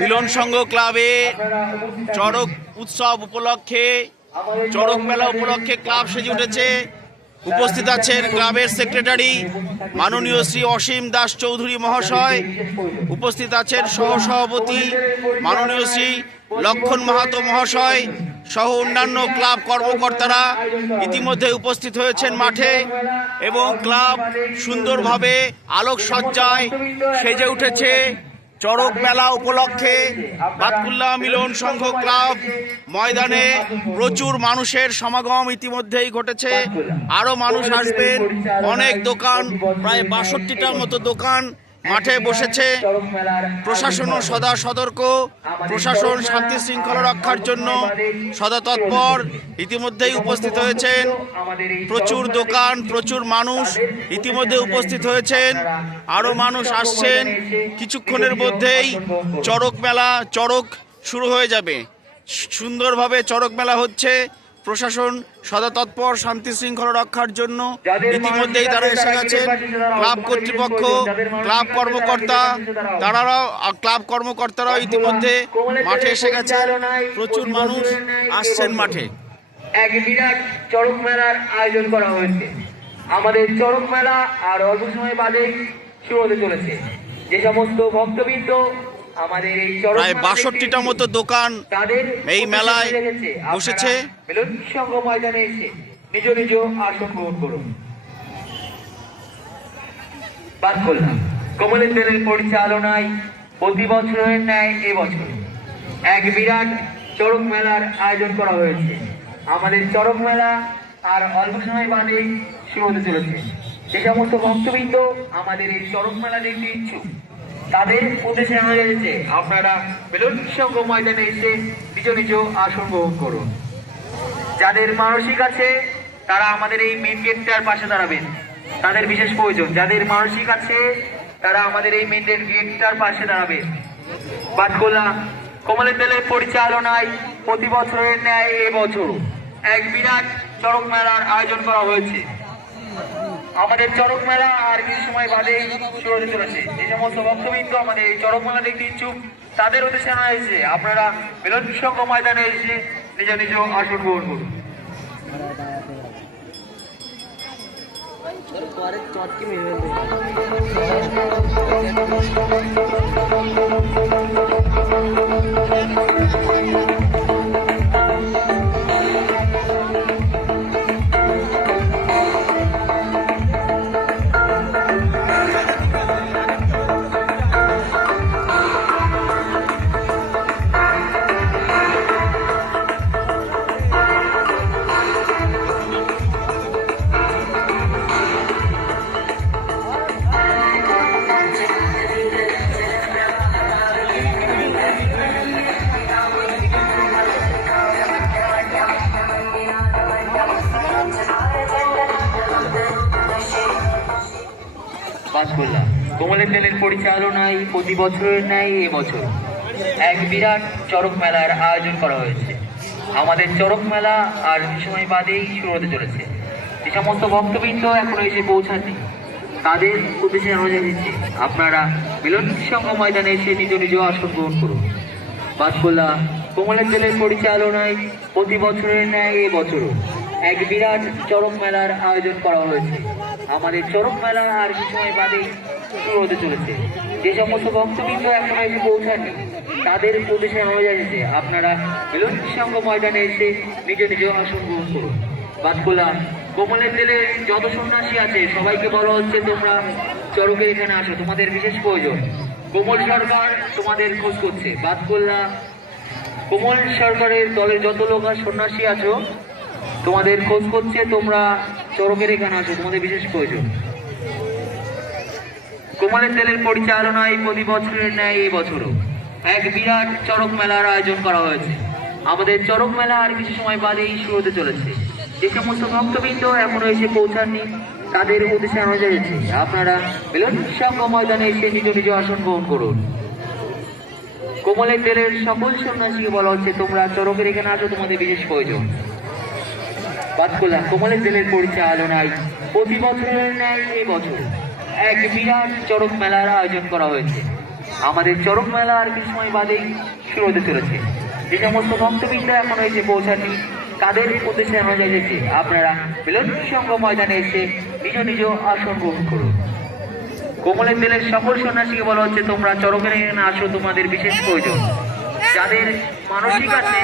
মিলন সংঘ ক্লাবে চড়ক উৎসব উপলক্ষে চড়ক মেলা উপলক্ষে ক্লাব সেজে উঠেছে। উপস্থিত আছেন ক্লাবের সেক্রেটারি মাননীয় শ্রী অসীম দাস চৌধুরী মহাশয়, উপস্থিত আছেন সহসভাপতি মাননীয় শ্রী লক্ষণ মাহাতো মহাশয় সহ অন্যান্য ক্লাব কর্মকর্তারা ইতিমধ্যে উপস্থিত হয়েছেন মাঠে এবং ক্লাব সুন্দরভাবে আলোকসজ্জায় সেজে উঠেছে। চড়ক মেলা উপলক্ষে বাতকুল্লা মিলন সংঘ ক্লাব ময়দানে প্রচুর মানুষের সমাগম ইতিমধ্যেই ঘটেছে। আরো মানুষ আসবেন। অনেক দোকান, প্রায় ৬২টার মতো দোকান মাঠে বসেছে। প্রশাসনও সদা সতর্ক, প্রশাসন শান্তি শৃঙ্খলা রক্ষার জন্য সদা তৎপর। ইতিমধ্যেই উপস্থিত হয়েছেন প্রচুর দোকান, প্রচুর মানুষ ইতিমধ্যে উপস্থিত হয়েছেন। আরো মানুষ আসছেন। কিছুক্ষণের মধ্যেই চড়ক শুরু হয়ে যাবে। সুন্দরভাবে চড়ক মেলা হচ্ছে। প্রশাসন সদা তৎপর শান্তি শৃঙ্খলা রক্ষার জন্য। ইতিমধ্যেই তারা এসে গেছেন। ক্লাব কর্তৃপক্ষ, ক্লাব কর্মকর্তারাও ইতিমধ্যে মাঠে এসে গেছে। প্রচুর মানুষ আসছেন মাঠে। এক বিরাট চড়ক মেলার আয়োজন করা হয়েছে। আমাদের চড়ক মেলা আর অল্প সময় বাদেই শুরু হতে চলেছে। যে সমস্ত ভক্তবৃন্দ আমাদের এই প্রায় ৬২টা মতো দোকান এই মেলায় বসেছে। মিলন সংঘ ময়দানে এসে নিজ নিজ আসন গ্রহণ করুন। বাতকুল্লা কমলের তেলের পরিচালনায় প্রতি বছরের ন্যায় এবছর এক বিরাট চড়ক মেলার আয়োজন করা হয়েছে। আমাদের চড়ক মেলা আর অল্প সময় বাদেই শুরু হতে চলেছে। যে সমস্ত ভক্তবৃন্দ আমাদের এই চড়ক মেলা দেখতে ইচ্ছুক তাদের উদ্দেশ্যে জানানো যাচ্ছে আপনারা মিলন সংঘ ময়দানে এসে নিজ নিজ আসন গ্রহণ করুন। যাদের মানসিক আছে তারা আমাদের এই মেন গেটটার পাশে দাঁড়াবেন, তাদের বিশেষ প্রয়োজন। যাদের মানসিক আছে তারা আমাদের এই মেন গেটটার পাশে দাঁড়াবেন। বাতকুল্লা কমলের তেলের পরিচালনায় প্রতি বছরের ন্যায় এবছর এক বিরাট চড়ক মেলার আয়োজন করা হয়েছে। আমাদের চড়ক মেলা আর কিছু সময় বাদেই শুরু হতে চলেছে। যে সমস্ত ভক্তবৃন্দ আমাদের এই চড়ক মেলা দেখতে ইচ্ছুক তাদের উদ্দেশ্যে জানা হয়েছে আপনারা মিলন সংঘ ময়দানে এসে নিজ নিজ আসন গ্রহণ করুন। বাতকুল্লা কমলের তেলের পরিচালনায় প্রতি বছরের ন্যায় এবছর এক বিরাট চড়ক মেলার আয়োজন করা হয়েছে। আমাদের চড়ক মেলা আর কিছু সময় বাদেই শুরু হতে চলেছে। যে সমস্ত ভক্তবৃন্দ এখনো এসে পৌঁছাননি তাদের উদ্দেশ্যে জানানো যাচ্ছে আপনারা মিলন সংঘ ময়দানে এসে নিজ নিজ আসন গ্রহণ করুন। বাতকুল্লা কমলের তেলের পরিচালনায় প্রতি বছরের ন্যায় এবছরও এক বিরাট চড়ক মেলার আয়োজন করা হয়েছে। আমাদের চড়ক মেলা আর কিছু সময় বাদেই শুরু হতে চলেছে। যে সমস্ত ভক্তবৃন্দ এখনো এসে পৌঁছাননি তাদের উদ্দেশ্যে জানানো যাচ্ছে আপনারা মিলন সংঘ ময়দানে এসে নিজ নিজ আসন গ্রহণ করুন। বাতকুল্লা কমলের তেলের যত সন্ন্যাসী আছে সবাইকে বলা হচ্ছে তোমরা চড়কে এখানে আসো, তোমাদের বিশেষ প্রয়োজন। কোমল সরকার তোমাদের খোঁজ করছে। বাতকুল্লা কোমল সরকারের দলের যত লোক আর সন্ন্যাসী আছো তোমাদের খোঁজ করছে, তোমরা চড়কের এখানে আসো, তোমাদের বিশেষ প্রয়োজন। কমলের তেলের পরিচালনায় প্রতি বছরের ন্যায় এবছরও এক বিরাট চড়ক মেলার আয়োজন করা হয়েছে। আমাদের চড়ক মেলা আর কিছু সময় বাদেই শুরু হতে চলেছে। যে সমস্ত ভক্তবৃন্দ এখনো এসে পৌঁছাননি তাদের উদ্দেশ্যে জানানো যাচ্ছে আপনারা মিলন সংঘ ময়দানে এসে নিজ নিজ আসন গ্রহণ করুন। কোমলের তেলের সকল সন্ন্যাসীকে বলা হচ্ছে তোমরা চড়কের এখানে আসো, তোমাদের বিশেষ প্রয়োজন। বাতকুল্লা কমলের তেলের পরিচালনায় প্রতি বছরের ন্যায় এবছর এক বিরাট চড়ক মেলার আয়োজন করা হয়েছে। আমাদের চরক মেলা আর কিছু সময় বাদেই শুরু হতে চলেছে। যে সমস্ত ভক্তবৃন্দ এখন হয়েছে পৌঁছানি, তাদের উদ্দেশ্যে আমরা যাচ্ছি আপনারা মিলন সংঘ ময়দানে এসে নিজ নিজ আসন গ্রহণ করুন। কোমলের তেলের সকল সন্ন্যাসীকে বলা হচ্ছে তোমরা চরকের এখানে আসো, তোমাদের বিশেষ প্রয়োজন। যাদের মানসিক আছে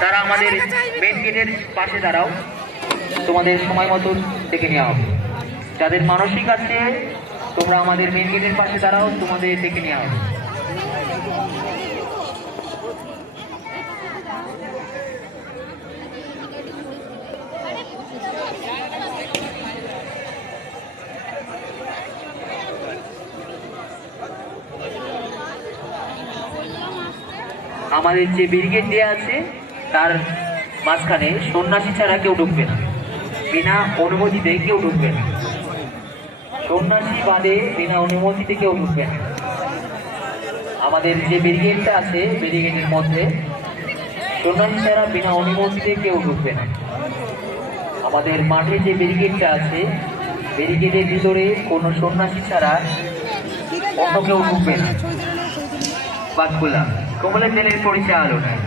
তারা আমাদের মেন গেটের পাশে দাঁড়াও, তোমাদের সময় মতন ডেকে নেওয়া হবে। যাদের মানসিক আছে তোমরা আমাদের মেন গেটের পাশে দাঁড়াও, তোমাদের ডেকে নেওয়া হবে। আমাদের যে ব্যারিকেড দেওয়া আছে তার মাঝখানে সন্ন্যাসী ছাড়া কেউ ঢুকবে না, বিনা অনুমতিতে কেউ ঢুকবে না। সন্ন্যাসী বাদে বিনা অনুমতিতে কেউ ঢুকবে না। আমাদের যে ব্যারিকেডটা আছে ব্যারিকেডের মধ্যে সন্ন্যাসী ছাড়া বিনা অনুমতিতে কেউ ঢুকবে না। আমাদের মাঠে যে ব্যারিকেডটা আছে ব্যারিকেডের ভিতরে কোনো সন্ন্যাসী ছাড়া অন্য কেউ ঢুকবে না। বাতকুলা কোমলের তেলের পরিচালনায়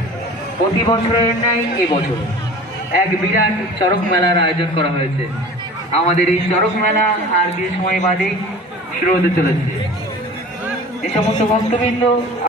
প্রতি বছরের ন্যায় এবছর এক বিরাট চরক মেলার আয়োজন করা হয়েছে। আমাদের এই চরক মেলা আর কিছু সময় বাদেই শুরু হতে চলেছে। এ সমস্ত ভক্তবৃন্দ